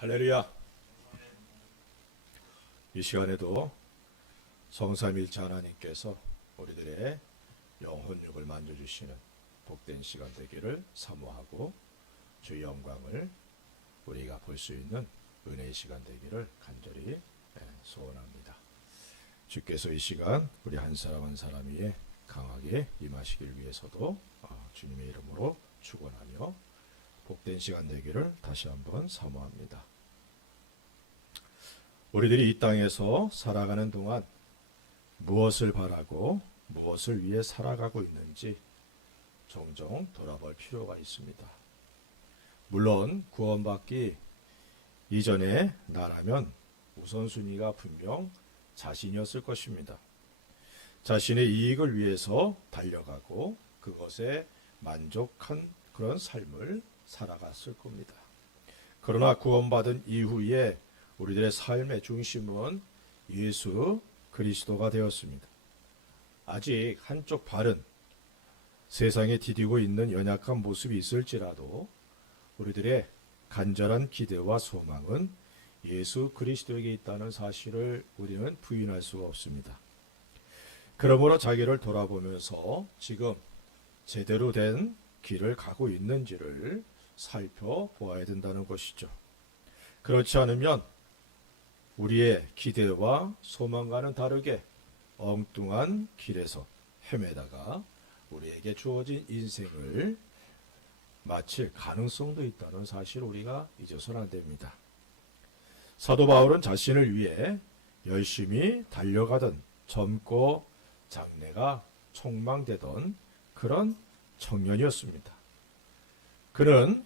할렐루야. 이 시간에도 성삼일체 하나님께서 우리들의 영혼육을 만져주시는 복된 시간 되기를 사모하고 주의 영광을 우리가 볼 수 있는 은혜의 시간 되기를 간절히 소원합니다. 주께서 이 시간 우리 한 사람 한 사람 위에 강하게 임하시길 위해서도 주님의 이름으로 축원하며 복된 시간 되기를 다시 한번 사모합니다. 우리들이 이 땅에서 살아가는 동안 무엇을 바라고 무엇을 위해 살아가고 있는지 종종 돌아볼 필요가 있습니다. 물론 구원받기 이전에 나라면 우선순위가 분명 자신이었을 것입니다. 자신의 이익을 위해서 달려가고 그것에 만족한 그런 삶을 살아갔을 겁니다. 그러나 구원받은 이후에 우리들의 삶의 중심은 예수 그리스도가 되었습니다. 아직 한쪽 발은 세상에 디디고 있는 연약한 모습이 있을지라도 우리들의 간절한 기대와 소망은 예수 그리스도에게 있다는 사실을 우리는 부인할 수가 없습니다. 그러므로 자기를 돌아보면서 지금 제대로 된 길을 가고 있는지를 살펴보아야 된다는 것이죠. 그렇지 않으면 우리의 기대와 소망과는 다르게 엉뚱한 길에서 헤매다가 우리에게 주어진 인생을 마칠 가능성도 있다는 사실을 우리가 잊어서는 안 됩니다. 사도 바울은 자신을 위해 열심히 달려가던 젊고 장래가 촉망되던 그런 청년이었습니다. 그는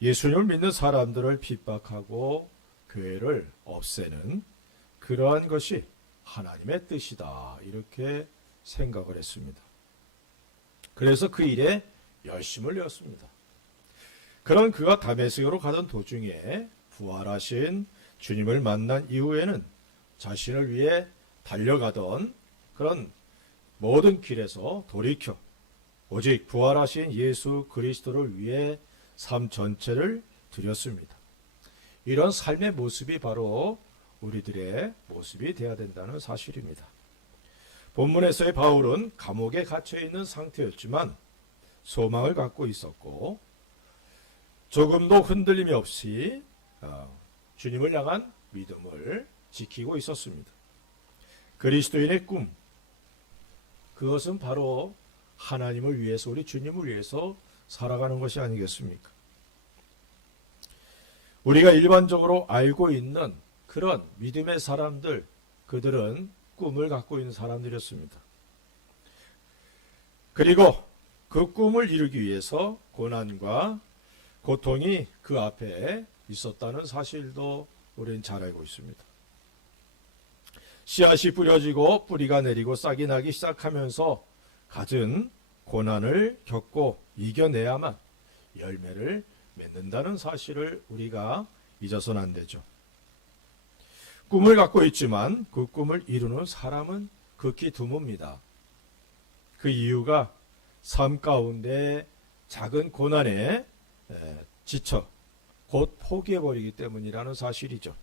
예수님을 믿는 사람들을 핍박하고 교회를 없애는 그러한 것이 하나님의 뜻이다 이렇게 생각을 했습니다. 그래서 그 일에 열심을 내었습니다. 그런 그가 다메섹으로 가던 도중에 부활하신 주님을 만난 이후에는 자신을 위해 달려가던 그런 모든 길에서 돌이켜 오직 부활하신 예수 그리스도를 위해 삶 전체를 드렸습니다. 이런 삶의 모습이 바로 우리들의 모습이 되어야 된다는 사실입니다. 본문에서의 바울은 감옥에 갇혀 있는 상태였지만 소망을 갖고 있었고 조금도 흔들림이 없이 주님을 향한 믿음을 지키고 있었습니다. 그리스도인의 꿈, 그것은 바로 하나님을 위해서 우리 주님을 위해서 살아가는 것이 아니겠습니까? 우리가 일반적으로 알고 있는 그런 믿음의 사람들, 그들은 꿈을 갖고 있는 사람들이었습니다. 그리고 그 꿈을 이루기 위해서 고난과 고통이 그 앞에 있었다는 사실도 우리는 잘 알고 있습니다. 씨앗이 뿌려지고 뿌리가 내리고 싹이 나기 시작하면서 갖은 고난을 겪고 이겨내야만 열매를 맺는다는 사실을 우리가 잊어서는 안 되죠. 꿈을 갖고 있지만 그 꿈을 이루는 사람은 극히 드뭅니다. 그 이유가 삶 가운데 작은 고난에 지쳐 곧 포기해버리기 때문이라는 사실이죠.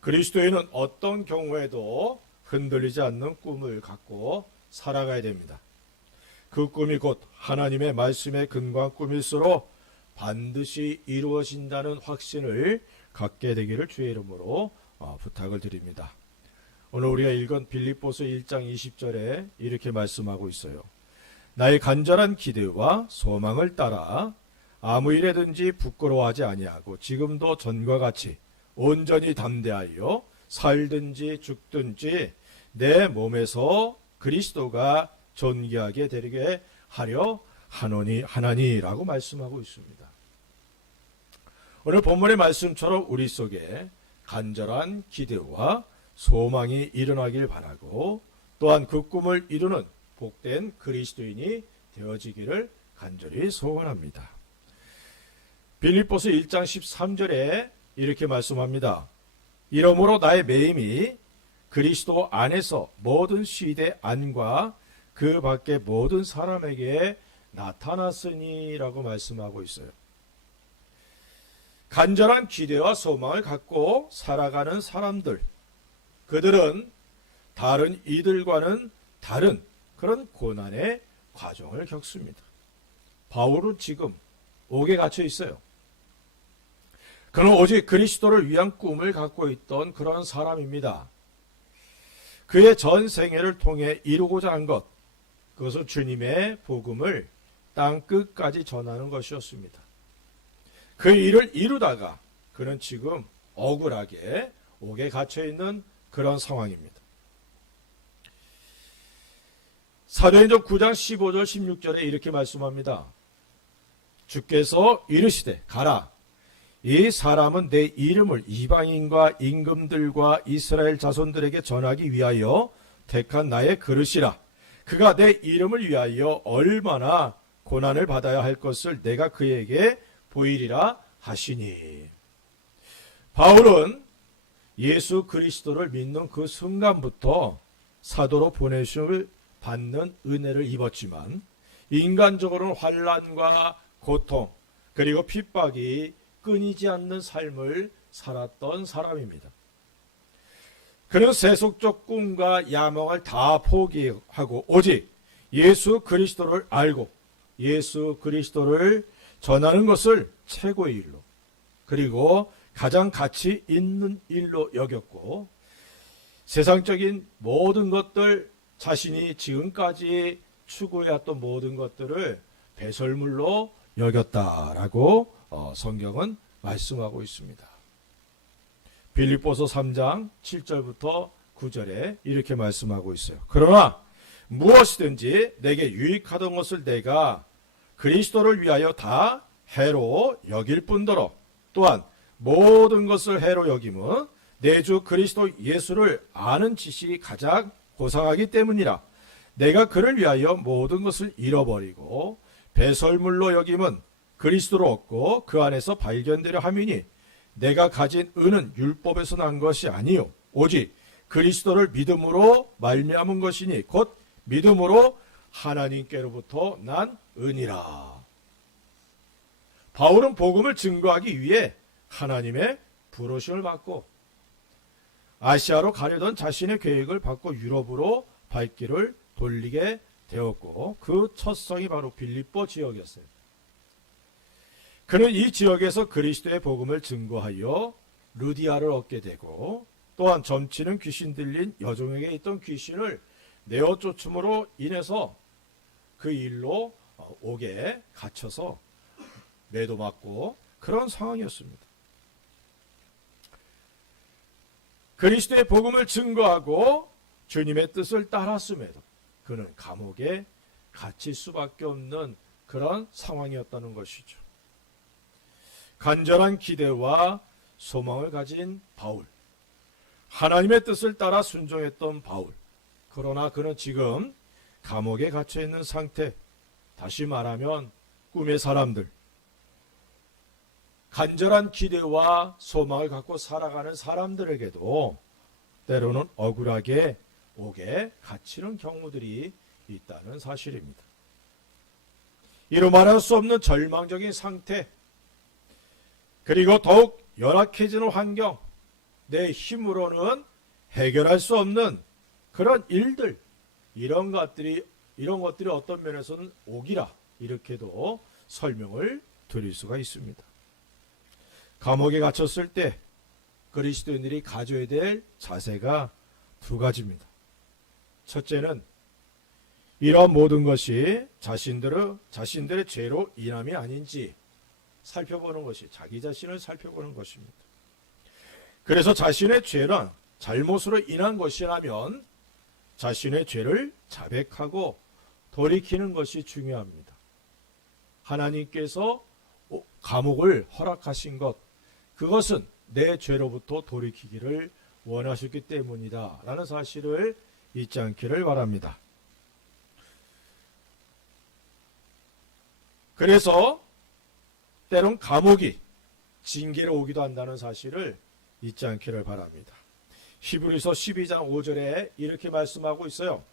그리스도인은 어떤 경우에도 흔들리지 않는 꿈을 갖고 살아가야 됩니다. 그 꿈이 곧 하나님의 말씀의 근거한 꿈일수록 반드시 이루어진다는 확신을 갖게 되기를 주의 이름으로 부탁을 드립니다. 오늘 우리가 읽은 빌립보서 1장 20절에 이렇게 말씀하고 있어요. 나의 간절한 기대와 소망을 따라 아무 일에든지 부끄러워하지 아니하고 지금도 전과 같이 온전히 담대하여 살든지 죽든지 내 몸에서 그리스도가 존귀하게 되게 하려 하나니라고 말씀하고 있습니다. 오늘 본문의 말씀처럼 우리 속에 간절한 기대와 소망이 일어나길 바라고 또한 그 꿈을 이루는 복된 그리스도인이 되어지기를 간절히 소원합니다. 빌립보서 1장 13절에 이렇게 말씀합니다. 이러므로 나의 매임이 그리스도 안에서 모든 시대 안과 그 밖에 모든 사람에게 나타났으니라고 말씀하고 있어요. 간절한 기대와 소망을 갖고 살아가는 사람들, 그들은 다른 이들과는 다른 그런 고난의 과정을 겪습니다. 바울은 지금 옥에 갇혀 있어요. 그는 오직 그리스도를 위한 꿈을 갖고 있던 그런 사람입니다. 그의 전 생애를 통해 이루고자 한 것, 그것은 주님의 복음을 땅 끝까지 전하는 것이었습니다. 그 일을 이루다가 그는 지금 억울하게 옥에 갇혀 있는 그런 상황입니다. 사도행전 9장 15절 16절에 이렇게 말씀합니다. 주께서 이르시되 가라. 이 사람은 내 이름을 이방인과 임금들과 이스라엘 자손들에게 전하기 위하여 택한 나의 그릇이라. 그가 내 이름을 위하여 얼마나 고난을 받아야 할 것을 내가 그에게 보이리라 하시니. 바울은 예수 그리스도를 믿는 그 순간부터 사도로 보내심을 받는 은혜를 입었지만 인간적으로는 환난과 고통 그리고 핍박이 끊이지 않는 삶을 살았던 사람입니다. 그는 세속적 꿈과 야망을 다 포기하고 오직 예수 그리스도를 알고 예수 그리스도를 전하는 것을 최고의 일로 그리고 가장 가치 있는 일로 여겼고 세상적인 모든 것들 자신이 지금까지 추구해왔던 모든 것들을 배설물로 여겼다라고 성경은 말씀하고 있습니다. 빌립보서 3장 7절부터 9절에 이렇게 말씀하고 있어요. 그러나 무엇이든지 내게 유익하던 것을 내가 그리스도를 위하여 다 해로 여길 뿐더러 또한 모든 것을 해로 여김은 내 주 그리스도 예수를 아는 지식이 가장 고상하기 때문이라. 내가 그를 위하여 모든 것을 잃어버리고 배설물로 여김은 그리스도로 얻고 그 안에서 발견되려 함이니 내가 가진 은은 율법에서 난 것이 아니요 오직 그리스도를 믿음으로 말미암은 것이니 곧 믿음으로 하나님께로부터 난 은이라. 바울은 복음을 증거하기 위해 하나님의 부르심을 받고 아시아로 가려던 자신의 계획을 받고 유럽으로 발길을 돌리게 되었고 그 첫 성이 바로 빌립보 지역이었어요. 그는 이 지역에서 그리스도의 복음을 증거하여 루디아를 얻게 되고 또한 점치는 귀신 들린 여종에게 있던 귀신을 내어 쫓음으로 인해서 그 일로 옥에 갇혀서 매도맞고 그런 상황이었습니다. 그리스도의 복음을 증거하고 주님의 뜻을 따랐음에도 그는 감옥에 갇힐 수밖에 없는 그런 상황이었다는 것이죠. 간절한 기대와 소망을 가진 바울, 하나님의 뜻을 따라 순종했던 바울. 그러나 그는 지금 감옥에 갇혀 있는 상태, 다시 말하면 꿈의 사람들, 간절한 기대와 소망을 갖고 살아가는 사람들에게도 때로는 억울하게 옥에 갇히는 경우들이 있다는 사실입니다. 이루 말할 수 없는 절망적인 상태, 그리고 더욱 열악해지는 환경, 내 힘으로는 해결할 수 없는 그런 일들, 이런 것들이 어떤 면에서는 옥이라 이렇게도 설명을 드릴 수가 있습니다. 감옥에 갇혔을 때 그리스도인들이 가져야 될 자세가 두 가지입니다. 첫째는 이런 모든 것이 자신들의 죄로 인함이 아닌지 살펴보는 것이, 자기 자신을 살펴보는 것입니다. 그래서 자신의 죄란 잘못으로 인한 것이라면 자신의 죄를 자백하고 돌이키는 것이 중요합니다. 하나님께서 감옥을 허락하신 것, 그것은 내 죄로부터 돌이키기를 원하셨기 때문이다 라는 사실을 잊지 않기를 바랍니다. 그래서 때론 감옥이 징계로 오기도 한다는 사실을 잊지 않기를 바랍니다. 히브리서 12장 5절에 이렇게 말씀하고 있어요.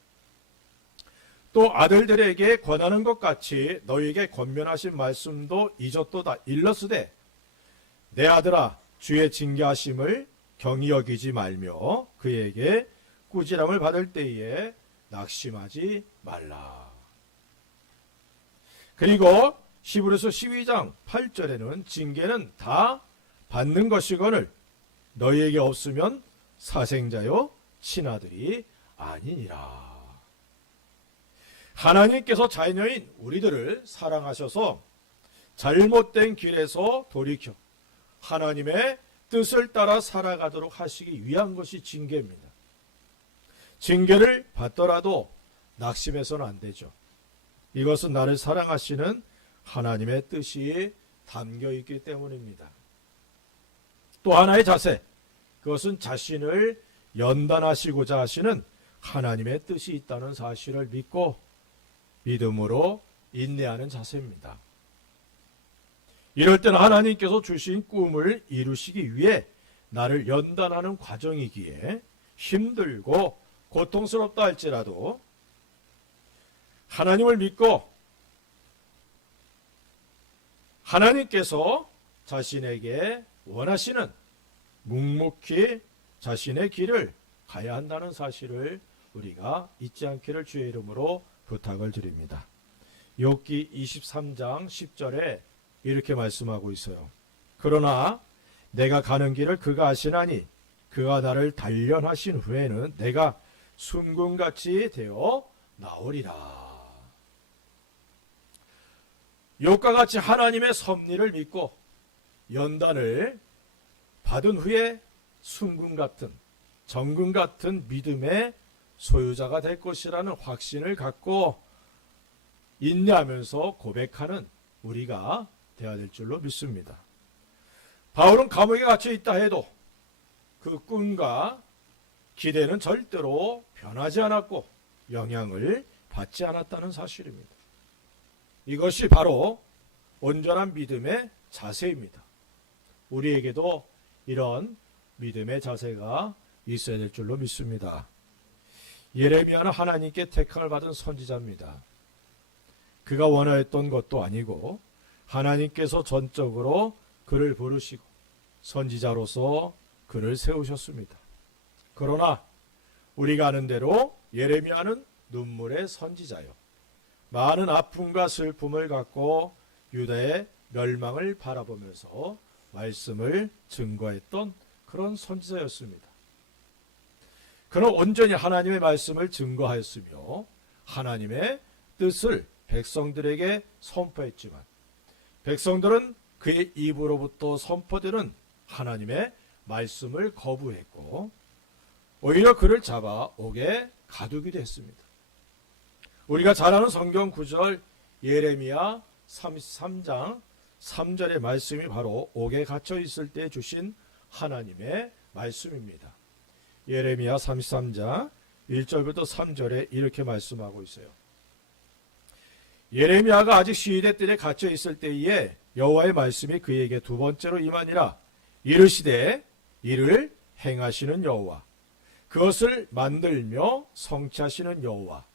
또 아들들에게 권하는 것 같이 너희에게 권면하신 말씀도 이젓도다 일렀으되 내 아들아 주의 징계하심을 경히 여기지 말며 그에게 꾸지람을 받을 때에 낙심하지 말라. 그리고 히브리서 12장 8절에는 징계는 다 받는 것이거늘 너희에게 없으면 사생자요 친아들이 아니니라. 하나님께서 자녀인 우리들을 사랑하셔서 잘못된 길에서 돌이켜 하나님의 뜻을 따라 살아가도록 하시기 위한 것이 징계입니다. 징계를 받더라도 낙심해서는 안 되죠. 이것은 나를 사랑하시는 하나님의 뜻이 담겨 있기 때문입니다. 또 하나의 자세, 그것은 자신을 연단하시고자 하시는 하나님의 뜻이 있다는 사실을 믿고 믿음으로 인내하는 자세입니다. 이럴 때는 하나님께서 주신 꿈을 이루시기 위해 나를 연단하는 과정이기에 힘들고 고통스럽다 할지라도 하나님을 믿고 하나님께서 자신에게 원하시는 묵묵히 자신의 길을 가야 한다는 사실을 우리가 잊지 않기를 주의 이름으로 부탁을 드립니다. 욥기 23장 10절에 이렇게 말씀하고 있어요. 그러나 내가 가는 길을 그가 아시나니 그가 나를 단련하신 후에는 내가 순금같이 되어 나오리라. 욥과 같이 하나님의 섭리를 믿고 연단을 받은 후에 순금 같은 정금 같은 믿음의 소유자가 될 것이라는 확신을 갖고 인내하면서 고백하는 우리가 되어야 될 줄로 믿습니다. 바울은 감옥에 갇혀 있다 해도 그 꿈과 기대는 절대로 변하지 않았고 영향을 받지 않았다는 사실입니다. 이것이 바로 온전한 믿음의 자세입니다. 우리에게도 이런 믿음의 자세가 있어야 될 줄로 믿습니다. 예레미야는 하나님께 택함을 받은 선지자입니다. 그가 원하였던 것도 아니고 하나님께서 전적으로 그를 부르시고 선지자로서 그를 세우셨습니다. 그러나 우리가 아는 대로 예레미야는 눈물의 선지자요. 많은 아픔과 슬픔을 갖고 유다의 멸망을 바라보면서 말씀을 증거했던 그런 선지자였습니다. 그는 온전히 하나님의 말씀을 증거하였으며 하나님의 뜻을 백성들에게 선포했지만 백성들은 그의 입으로부터 선포되는 하나님의 말씀을 거부했고 오히려 그를 잡아 옥에 가두기도 했습니다. 우리가 잘 아는 성경 구절 예레미야 33장 3절의 말씀이 바로 옥에 갇혀 있을 때 주신 하나님의 말씀입니다. 예레미야 33장 1절부터 3절에 이렇게 말씀하고 있어요. 예레미야가 아직 시위대 뜰에 갇혀 있을 때에 여호와의 말씀이 그에게 두 번째로 임하니라. 이르시되 이를 행하시는 여호와 그것을 만들며 성취하시는 여호와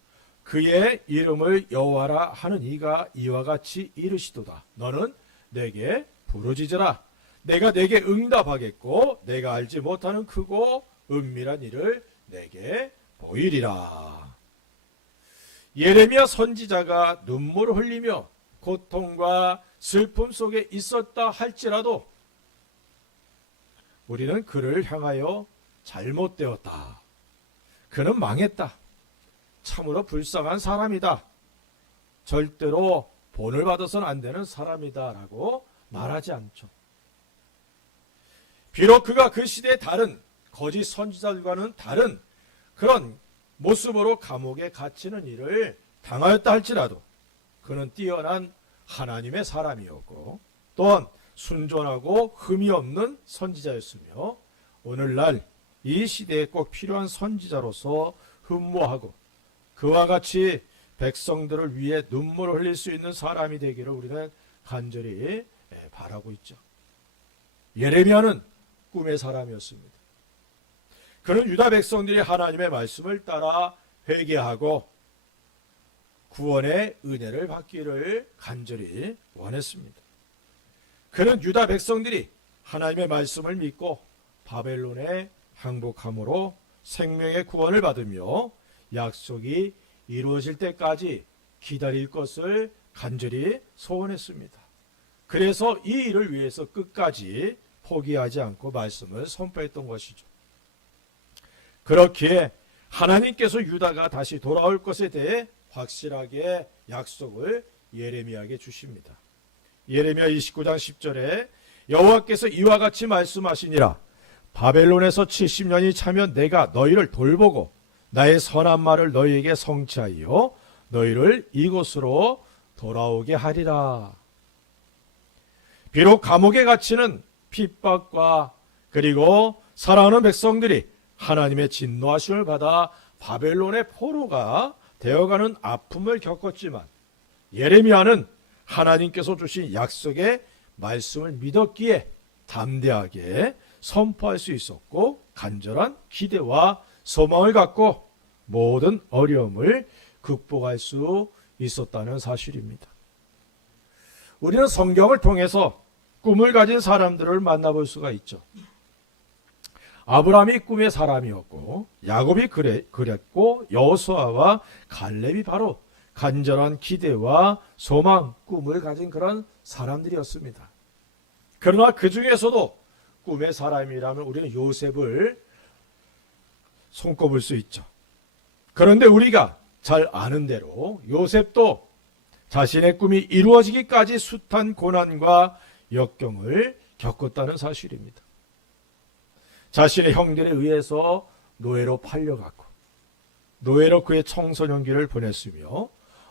그의 이름을 여호와라 하는 이가 이와 같이 이르시도다. 너는 내게 부르짖으라. 내가 내게 응답하겠고 내가 알지 못하는 크고 은밀한 일을 내게 보이리라. 예레미야 선지자가 눈물을 흘리며 고통과 슬픔 속에 있었다 할지라도 우리는 그를 향하여 잘못되었다. 그는 망했다. 참으로 불쌍한 사람이다. 절대로 본을 받아서는 안 되는 사람이다 라고 말하지 않죠. 비록 그가 그 시대의 다른 거짓 선지자들과는 다른 그런 모습으로 감옥에 갇히는 일을 당하였다 할지라도 그는 뛰어난 하나님의 사람이었고 또한 순전하고 흠이 없는 선지자였으며 오늘날 이 시대에 꼭 필요한 선지자로서 흠모하고 그와 같이 백성들을 위해 눈물을 흘릴 수 있는 사람이 되기를 우리는 간절히 바라고 있죠. 예레미야는 꿈의 사람이었습니다. 그는 유다 백성들이 하나님의 말씀을 따라 회개하고 구원의 은혜를 받기를 간절히 원했습니다. 그는 유다 백성들이 하나님의 말씀을 믿고 바벨론에 항복함으로 생명의 구원을 받으며 약속이 이루어질 때까지 기다릴 것을 간절히 소원했습니다. 그래서 이 일을 위해서 끝까지 포기하지 않고 말씀을 선포했던 것이죠. 그렇기에 하나님께서 유다가 다시 돌아올 것에 대해 확실하게 약속을 예레미야에게 주십니다. 예레미야 29장 10절에 여호와께서 이와 같이 말씀하시니라. 바벨론에서 70년이 차면 내가 너희를 돌보고 나의 선한 말을 너희에게 성취하여 너희를 이곳으로 돌아오게 하리라. 비록 감옥에 갇히는 핍박과 그리고 사랑하는 백성들이 하나님의 진노하심을 받아 바벨론의 포로가 되어가는 아픔을 겪었지만 예레미야는 하나님께서 주신 약속의 말씀을 믿었기에 담대하게 선포할 수 있었고 간절한 기대와 소망을 갖고 모든 어려움을 극복할 수 있었다는 사실입니다. 우리는 성경을 통해서 꿈을 가진 사람들을 만나볼 수가 있죠. 아브라함이 꿈의 사람이었고 야곱이 그랬고 여호수아와 갈렙이 바로 간절한 기대와 소망, 꿈을 가진 그런 사람들이었습니다. 그러나 그 중에서도 꿈의 사람이라면 우리는 요셉을 손꼽을 수 있죠. 그런데 우리가 잘 아는 대로 요셉도 자신의 꿈이 이루어지기까지 숱한 고난과 역경을 겪었다는 사실입니다. 자신의 형들에 의해서 노예로 팔려갔고 노예로 그의 청소년기를 보냈으며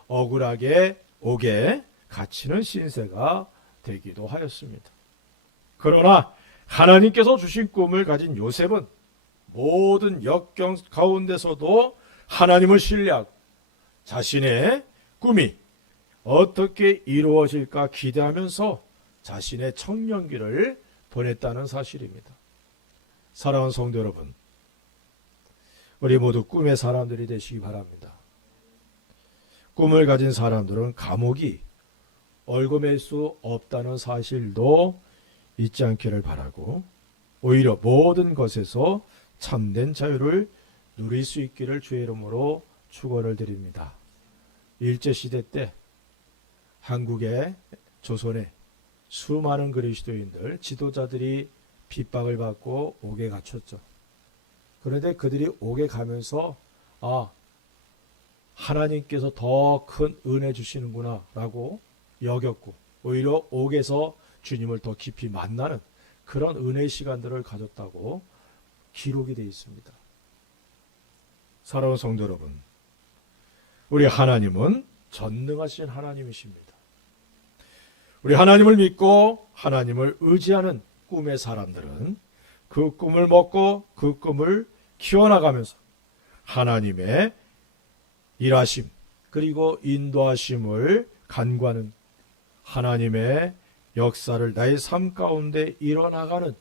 억울하게 옥에 갇히는 신세가 되기도 하였습니다. 그러나 하나님께서 주신 꿈을 가진 요셉은 모든 역경 가운데서도 하나님을 신뢰하고 자신의 꿈이 어떻게 이루어질까 기대하면서 자신의 청년기를 보냈다는 사실입니다. 사랑하는 성도 여러분, 우리 모두 꿈의 사람들이 되시기 바랍니다. 꿈을 가진 사람들은 감옥이 얽어맬 수 없다는 사실도 잊지 않기를 바라고 오히려 모든 것에서 참된 자유를 누릴 수 있기를 주의 이름으로 축원을 드립니다. 일제시대 때 한국의 조선에 수많은 그리스도인들, 지도자들이 핍박을 받고 옥에 갇혔죠. 그런데 그들이 옥에 가면서 하나님께서 더 큰 은혜 주시는구나 라고 여겼고 오히려 옥에서 주님을 더 깊이 만나는 그런 은혜의 시간들을 가졌다고 기록이 되어 있습니다. 사랑하는 성도 여러분, 우리 하나님은 전능하신 하나님이십니다. 우리 하나님을 믿고 하나님을 의지하는 꿈의 사람들은 그 꿈을 먹고 그 꿈을 키워나가면서 하나님의 일하심 그리고 인도하심을 간구하는 하나님의 역사를 나의 삶 가운데 일어나가는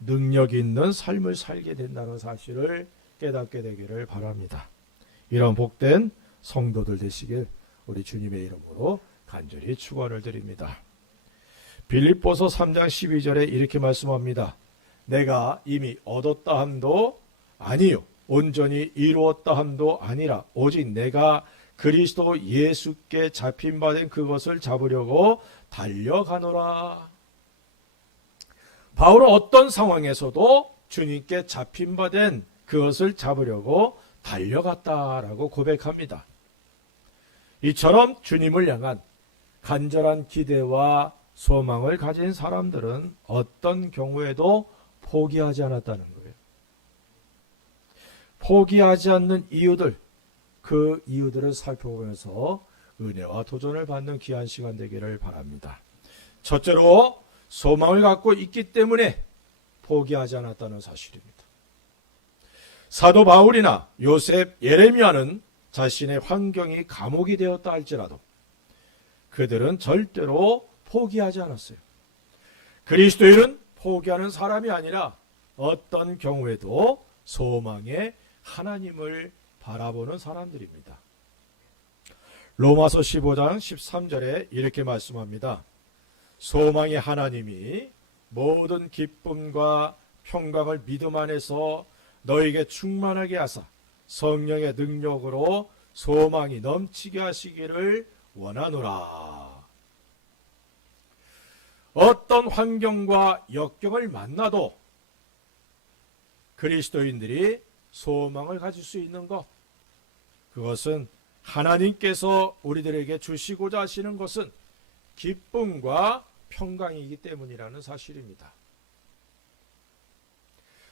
능력 있는 삶을 살게 된다는 사실을 깨닫게 되기를 바랍니다. 이런 복된 성도들 되시길 우리 주님의 이름으로 간절히 축원을 드립니다. 빌립보서 3장 12절에 이렇게 말씀합니다. 내가 이미 얻었다 함도 아니요 온전히 이루었다 함도 아니라 오직 내가 그리스도 예수께 잡힌 바 된 그것을 잡으려고 달려가노라. 바울은 어떤 상황에서도 주님께 잡힌 바 된 그것을 잡으려고 달려갔다라고 고백합니다. 이처럼 주님을 향한 간절한 기대와 소망을 가진 사람들은 어떤 경우에도 포기하지 않았다는 거예요. 포기하지 않는 이유들, 그 이유들을 살펴보면서 은혜와 도전을 받는 귀한 시간 되기를 바랍니다. 첫째로 소망을 갖고 있기 때문에 포기하지 않았다는 사실입니다. 사도 바울이나 요셉, 예레미야는 자신의 환경이 감옥이 되었다 할지라도 그들은 절대로 포기하지 않았어요. 그리스도인은 포기하는 사람이 아니라 어떤 경우에도 소망의 하나님을 바라보는 사람들입니다. 로마서 15장 13절에 이렇게 말씀합니다. 소망의 하나님이 모든 기쁨과 평강을 믿음 안에서 너에게 충만하게 하사 성령의 능력으로 소망이 넘치게 하시기를 원하노라. 어떤 환경과 역경을 만나도 그리스도인들이 소망을 가질 수 있는 것, 그것은 하나님께서 우리들에게 주시고자 하시는 것은 기쁨과 평강이기 때문이라는 사실입니다.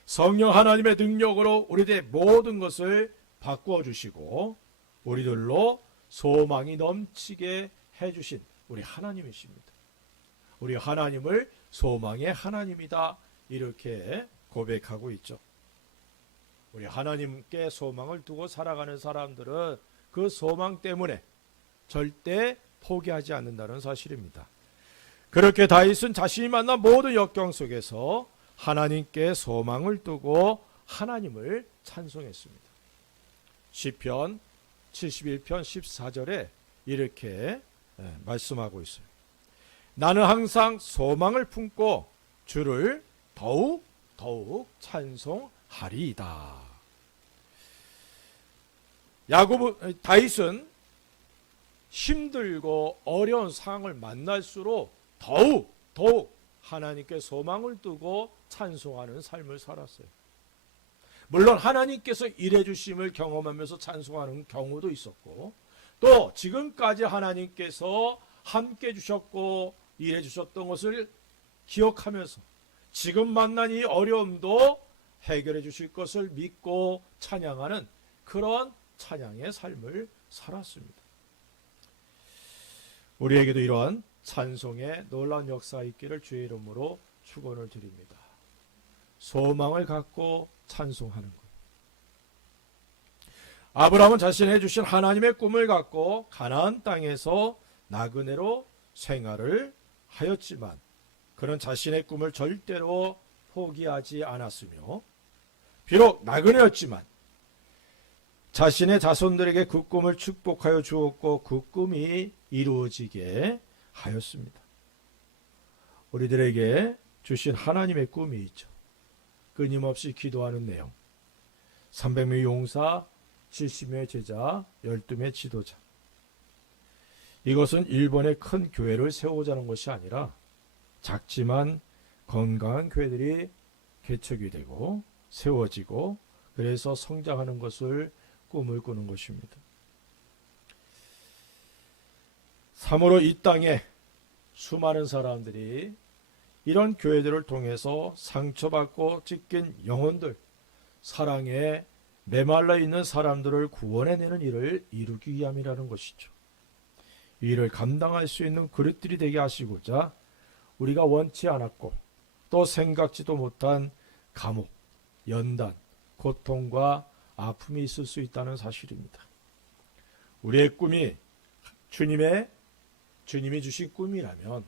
성령 하나님의 능력으로 우리들의 모든 것을 바꾸어 주시고 우리들로 소망이 넘치게 해주신 우리 하나님이십니다. 우리 하나님을 소망의 하나님이다, 이렇게 고백하고 있죠. 우리 하나님께 소망을 두고 살아가는 사람들은 그 소망 때문에 절대 포기하지 않는다는 사실입니다. 그렇게 다윗은 자신이 만난 모든 역경 속에서 하나님께 소망을 두고 하나님을 찬송했습니다. 시편 71편 14절에 이렇게 말씀하고 있어요. 나는 항상 소망을 품고 주를 더욱 찬송하리이다. 다윗은 힘들고 어려운 상황을 만날수록 더욱 하나님께 소망을 두고 찬송하는 삶을 살았어요. 물론 하나님께서 일해 주심을 경험하면서 찬송하는 경우도 있었고, 또 지금까지 하나님께서 함께 주셨고 일해 주셨던 것을 기억하면서 지금 만난 이 어려움도 해결해 주실 것을 믿고 찬양하는 그런 찬양의 삶을 살았습니다. 우리에게도 이러한 찬송의 놀라운 역사가 있기를 주의 이름으로 축원을 드립니다. 소망을 갖고 찬송하는 것. 아브라함은 자신이 주신 하나님의 꿈을 갖고 가나안 땅에서 나그네로 생활을 하였지만 그는 자신의 꿈을 절대로 포기하지 않았으며, 비록 나그네였지만 자신의 자손들에게 그 꿈을 축복하여 주었고 그 꿈이 이루어지게 하였습니다. 우리들에게 주신 하나님의 꿈이 있죠. 끊임없이 기도하는 내용, 300명의 용사, 70명의 제자, 12명의 지도자. 이것은 일본의 큰 교회를 세우자는 것이 아니라 작지만 건강한 교회들이 개척이 되고 세워지고 그래서 성장하는 것을 꿈을 꾸는 것입니다. 참으로 이 땅에 수많은 사람들이 이런 교회들을 통해서 상처받고 찢긴 영혼들, 사랑에 메말라 있는 사람들을 구원해내는 일을 이루기 위함이라는 것이죠. 이 일을 감당할 수 있는 그릇들이 되게 하시고자 우리가 원치 않았고 또 생각지도 못한 감옥, 연단, 고통과 아픔이 있을 수 있다는 사실입니다. 우리의 꿈이 주님이 주신 꿈이라면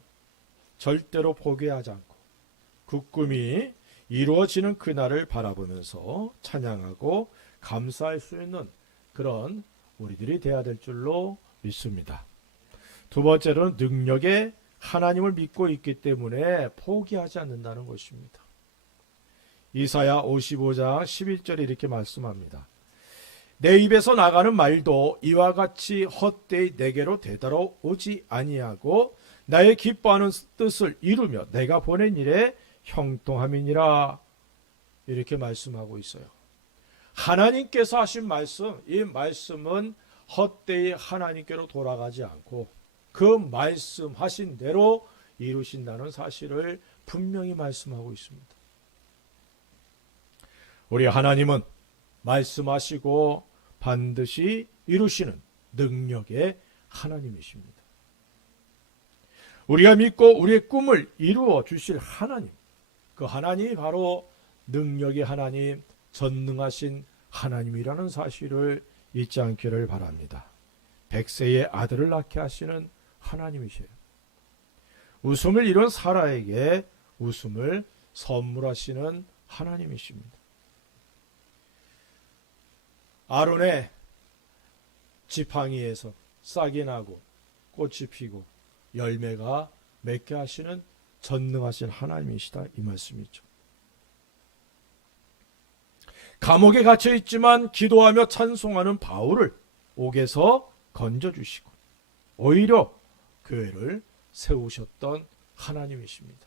절대로 포기하지 않고 그 꿈이 이루어지는 그날을 바라보면서 찬양하고 감사할 수 있는 그런 우리들이 되어야 될 줄로 믿습니다. 두 번째로는 능력에 하나님을 믿고 있기 때문에 포기하지 않는다는 것입니다. 이사야 55장 11절에 이렇게 말씀합니다. 내 입에서 나가는 말도 이와 같이 헛되이 내게로 되돌아오지 아니하고 나의 기뻐하는 뜻을 이루며 내가 보낸 일에 형통함이니라, 이렇게 말씀하고 있어요. 하나님께서 하신 말씀, 이 말씀은 헛되이 하나님께로 돌아가지 않고 그 말씀하신 대로 이루신다는 사실을 분명히 말씀하고 있습니다. 우리 하나님은 말씀하시고 반드시 이루시는 능력의 하나님이십니다. 우리가 믿고 우리의 꿈을 이루어 주실 하나님, 그 하나님이 바로 능력의 하나님, 전능하신 하나님이라는 사실을 잊지 않기를 바랍니다. 백세의 아들을 낳게 하시는 하나님이세요. 웃음을 잃은 사라에게 웃음을 선물하시는 하나님이십니다. 아론의 지팡이에서 싹이 나고 꽃이 피고 열매가 맺게 하시는 전능하신 하나님이시다 이 말씀이죠. 감옥에 갇혀 있지만 기도하며 찬송하는 바울을 옥에서 건져주시고 오히려 교회를 세우셨던 하나님이십니다.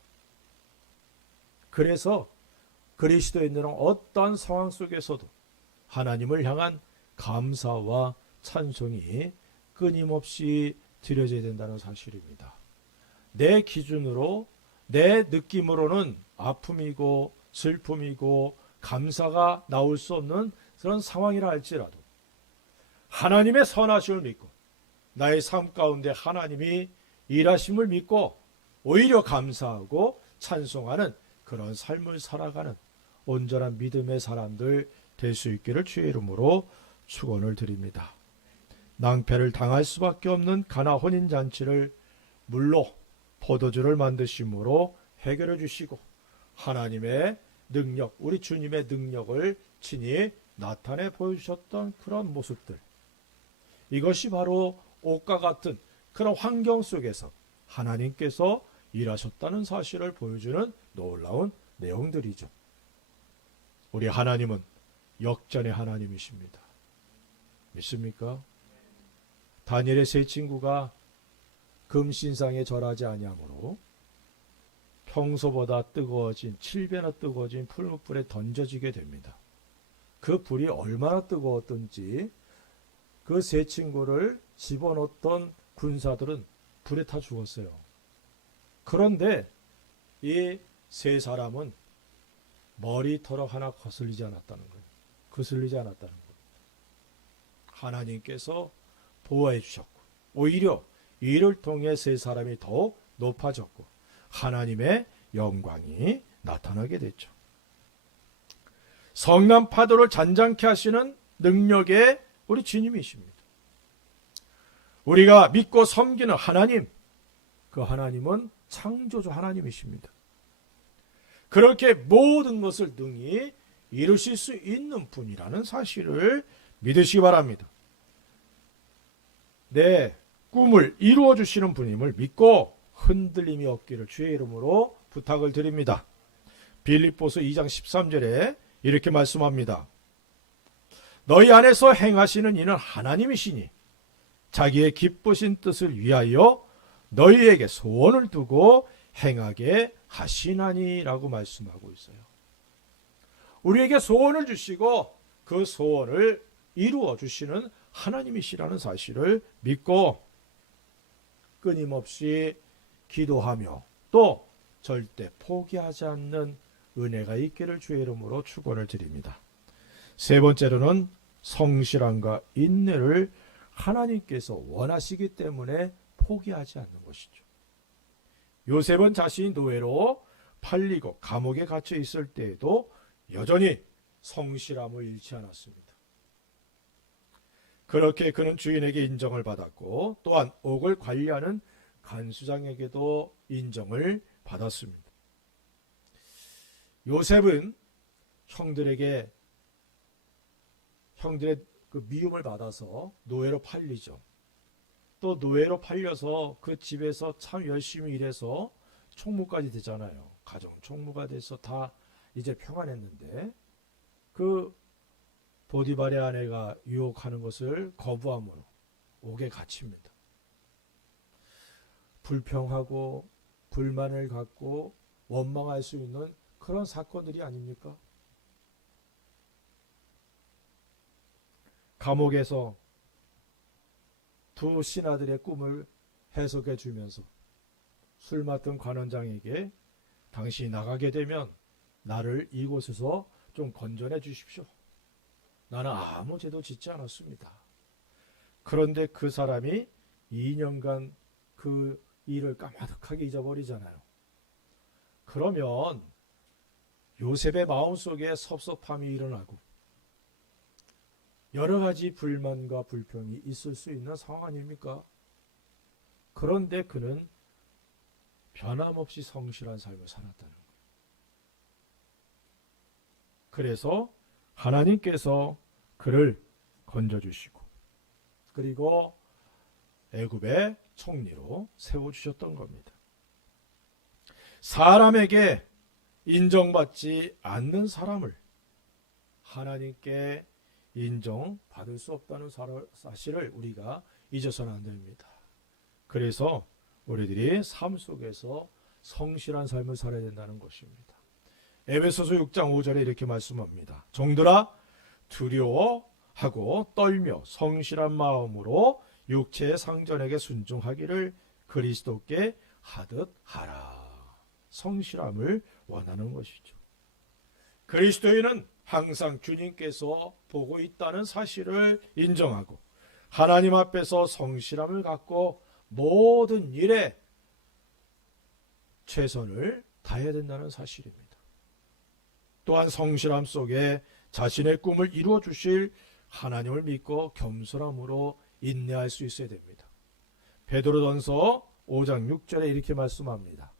그래서 그리스도인들은 어떠한 상황 속에서도 하나님을 향한 감사와 찬송이 끊임없이 드려져야 된다는 사실입니다. 내 기준으로, 내 느낌으로는 아픔이고 슬픔이고 감사가 나올 수 없는 그런 상황이라 할지라도 하나님의 선하심을 믿고 나의 삶 가운데 하나님이 일하심을 믿고 오히려 감사하고 찬송하는 그런 삶을 살아가는 온전한 믿음의 사람들 될 수 있기를 주의 이름으로 축원을 드립니다. 낭패를 당할 수밖에 없는 가나 혼인잔치를 물로 포도주를 만드심으로 해결해 주시고 하나님의 능력, 우리 주님의 능력을 친히 나타내 보여주셨던 그런 모습들, 이것이 바로 옥과 같은 그런 환경 속에서 하나님께서 일하셨다는 사실을 보여주는 놀라운 내용들이죠. 우리 하나님은 역전의 하나님이십니다. 믿습니까? 다니엘의 세 친구가 금신상에 절하지 아니하므로 평소보다 뜨거워진 7배나 뜨거워진 풀무불에 던져지게 됩니다. 그 불이 얼마나 뜨거웠던지 그 세 친구를 집어넣었던 군사들은 불에 타 죽었어요. 그런데 이 세 사람은 머리털 하나 거슬리지 않았다는 거예요. 거슬리지 않았다는 거예요. 하나님께서 보호해 주셨고 오히려 이를 통해 세 사람이 더욱 높아졌고 하나님의 영광이 나타나게 됐죠. 성난 파도를 잔잔케 하시는 능력의 우리 주님이십니다. 우리가 믿고 섬기는 하나님, 그 하나님은 창조주 하나님이십니다. 그렇게 모든 것을 능히 이루실 수 있는 분이라는 사실을 믿으시기 바랍니다. 내 꿈을 이루어 주시는 분임을 믿고 흔들림이 없기를 주의 이름으로 부탁을 드립니다. 빌립보서 2장 13절에 이렇게 말씀합니다. 너희 안에서 행하시는 이는 하나님이시니 자기의 기쁘신 뜻을 위하여 너희에게 소원을 두고 행하게 하시나니라고 말씀하고 있어요. 우리에게 소원을 주시고 그 소원을 이루어 주시는 하나님이시라는 사실을 믿고 끊임없이 기도하며 또 절대 포기하지 않는 은혜가 있기를 주의 이름으로 축원을 드립니다. 세 번째로는 성실함과 인내를 하나님께서 원하시기 때문에 포기하지 않는 것이죠. 요셉은 자신이 노예로 팔리고 감옥에 갇혀 있을 때에도 여전히 성실함을 잃지 않았습니다. 그렇게 그는 주인에게 인정을 받았고 또한 옥을 관리하는 간수장에게도 인정을 받았습니다. 요셉은 형들의 그 미움을 받아서 노예로 팔리죠. 또 노예로 팔려서 그 집에서 참 열심히 일해서 총무까지 되잖아요. 가정 총무가 돼서 다 이제 평안했는데 그 보디발의 아내가 유혹하는 것을 거부함으로 옥에 갇힙니다. 불평하고 불만을 갖고 원망할 수 있는 그런 사건들이 아닙니까? 감옥에서 두 신하들의 꿈을 해석해 주면서 술 맡은 관원장에게 당신이 나가게 되면 나를 이곳에서 좀 건져내 주십시오. 나는 아무 죄도 짓지 않았습니다. 그런데 그 사람이 2년간 그 일을 까마득하게 잊어버리잖아요. 그러면 요셉의 마음속에 섭섭함이 일어나고 여러 가지 불만과 불평이 있을 수 있는 상황 아닙니까? 그런데 그는 변함없이 성실한 삶을 살았다는 거예요. 그래서 하나님께서 그를 건져주시고 그리고 애굽의 총리로 세워주셨던 겁니다. 사람에게 인정받지 않는 사람을 하나님께 인정받을 수 없다는 사실을 우리가 잊어서는 안 됩니다. 그래서 우리들이 삶 속에서 성실한 삶을 살아야 된다는 것입니다. 에베소서 6장 5절에 이렇게 말씀합니다. 종들아 두려워하고 떨며 성실한 마음으로 육체의 상전에게 순종하기를 그리스도께 하듯 하라. 성실함을 원하는 것이죠. 그리스도인은 항상 주님께서 보고 있다는 사실을 인정하고 하나님 앞에서 성실함을 갖고 모든 일에 최선을 다해야 된다는 사실입니다. 또한 성실함 속에 자신의 꿈을 이루어 주실 하나님을 믿고 겸손함으로 인내할 수 있어야 됩니다. 베드로전서 5장 6절에 이렇게 말씀합니다.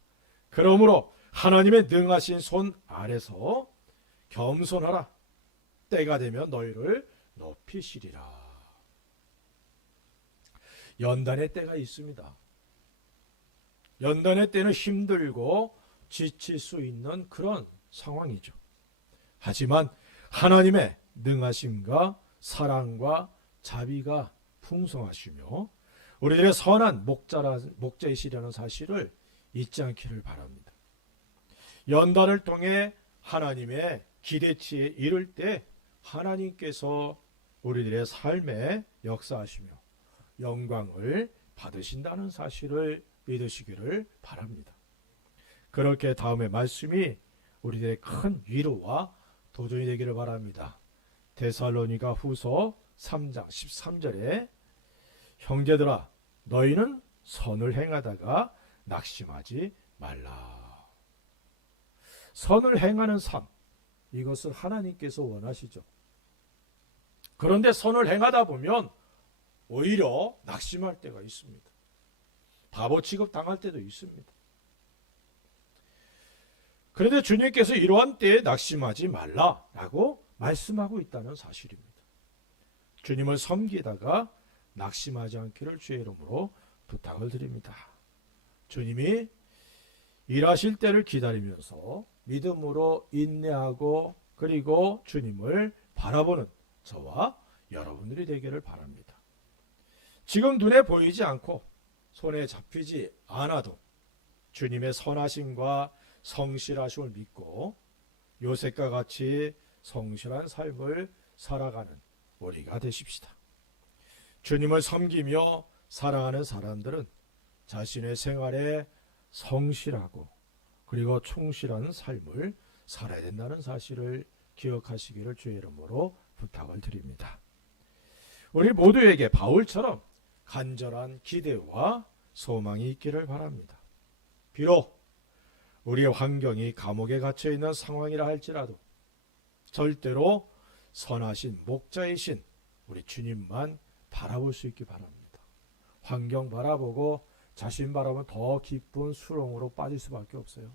그러므로 하나님의 능하신 손 아래서 겸손하라. 때가 되면 너희를 높이시리라. 연단의 때가 있습니다. 연단의 때는 힘들고 지칠 수 있는 그런 상황이죠. 하지만 하나님의 능하심과 사랑과 자비가 풍성하시며 우리들의 선한 목자이시라는 사실을 잊지 않기를 바랍니다. 연단을 통해 하나님의 기대치에 이를 때 하나님께서 우리들의 삶에 역사하시며 영광을 받으신다는 사실을 믿으시기를 바랍니다. 그렇게 다음의 말씀이 우리들의 큰 위로와 도전이 되기를 바랍니다. 데살로니가 후서 3장 13절에 형제들아 너희는 선을 행하다가 낙심하지 말라. 선을 행하는 삶, 이것을 하나님께서 원하시죠. 그런데 선을 행하다 보면 오히려 낙심할 때가 있습니다. 바보 취급 당할 때도 있습니다. 그런데 주님께서 이러한 때에 낙심하지 말라라고 말씀하고 있다는 사실입니다. 주님을 섬기다가 낙심하지 않기를 주의 이름으로 부탁을 드립니다. 주님이 일하실 때를 기다리면서 믿음으로 인내하고 그리고 주님을 바라보는 저와 여러분들이 되기를 바랍니다. 지금 눈에 보이지 않고 손에 잡히지 않아도 주님의 선하심과 성실하심을 믿고 요셉과 같이 성실한 삶을 살아가는 우리가 되십시다. 주님을 섬기며 사랑하는 사람들은 자신의 생활에 성실하고 그리고 충실한 삶을 살아야 된다는 사실을 기억하시기를 주의 이름으로 부탁을 드립니다. 우리 모두에게 바울처럼 간절한 기대와 소망이 있기를 바랍니다. 비록 우리의 환경이 감옥에 갇혀 있는 상황이라 할지라도 절대로 선하신 목자이신 우리 주님만 바라볼 수 있기 바랍니다. 환경 바라보고 자신 바라보면 더 깊은 수렁으로 빠질 수밖에 없어요.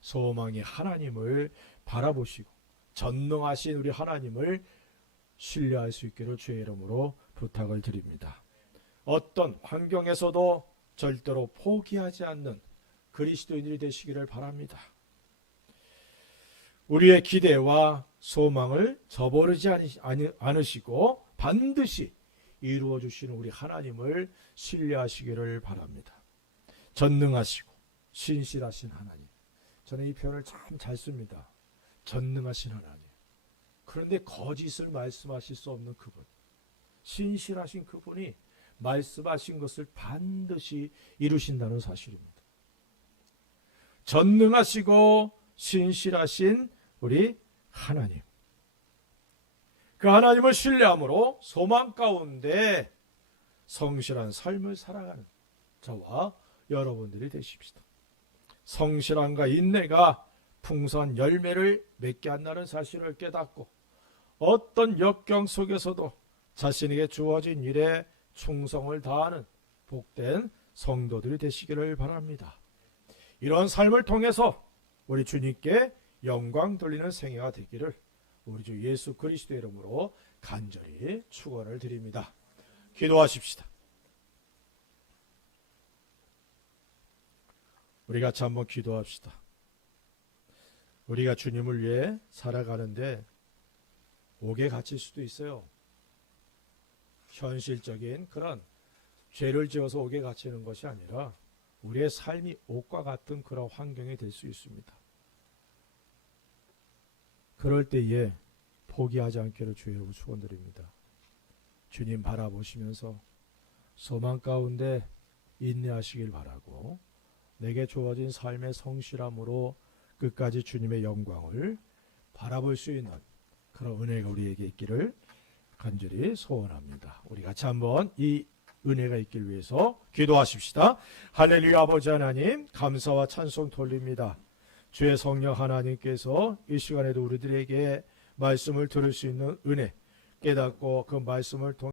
소망이 하나님을 바라보시고 전능하신 우리 하나님을 신뢰할 수 있기를 주의 이름으로 부탁을 드립니다. 어떤 환경에서도 절대로 포기하지 않는 그리스도인들이 되시기를 바랍니다. 우리의 기대와 소망을 저버리지 않으시고 반드시 이루어 주시는 우리 하나님을 신뢰하시기를 바랍니다. 전능하시고 신실하신 하나님. 저는 이 표현을 참 잘 씁니다. 전능하신 하나님. 그런데 거짓을 말씀하실 수 없는 그분. 신실하신 그분이 말씀하신 것을 반드시 이루신다는 사실입니다. 전능하시고 신실하신 우리 하나님. 그 하나님을 신뢰함으로 소망 가운데 성실한 삶을 살아가는 저와 여러분들이 되십시다. 성실함과 인내가 풍성한 열매를 맺게 한다는 사실을 깨닫고 어떤 역경 속에서도 자신에게 주어진 일에 충성을 다하는 복된 성도들이 되시기를 바랍니다. 이런 삶을 통해서 우리 주님께 영광 돌리는 생애가 되기를 우리 주 예수 그리스도의 이름으로 간절히 축원을 드립니다. 기도하십시다. 우리 같이 한번 기도합시다. 우리가 주님을 위해 살아가는데 옥에 갇힐 수도 있어요. 현실적인 그런 죄를 지어서 옥에 갇히는 것이 아니라 우리의 삶이 옥과 같은 그런 환경이 될 수 있습니다. 그럴 때에 포기하지 않기를 주여 축원드립니다. 주님 바라보시면서 소망 가운데 인내하시길 바라고 내게 주어진 삶의 성실함으로 끝까지 주님의 영광을 바라볼 수 있는 그런 은혜가 우리에게 있기를 간절히 소원합니다. 우리 같이 한번 이 은혜가 있길 위해서 기도하십시다. 할렐루야. 아버지 하나님 감사와 찬송 돌립니다. 주의 성령 하나님께서 이 시간에도 우리들에게 말씀을 들을 수 있는 은혜 깨닫고 그 말씀을 통해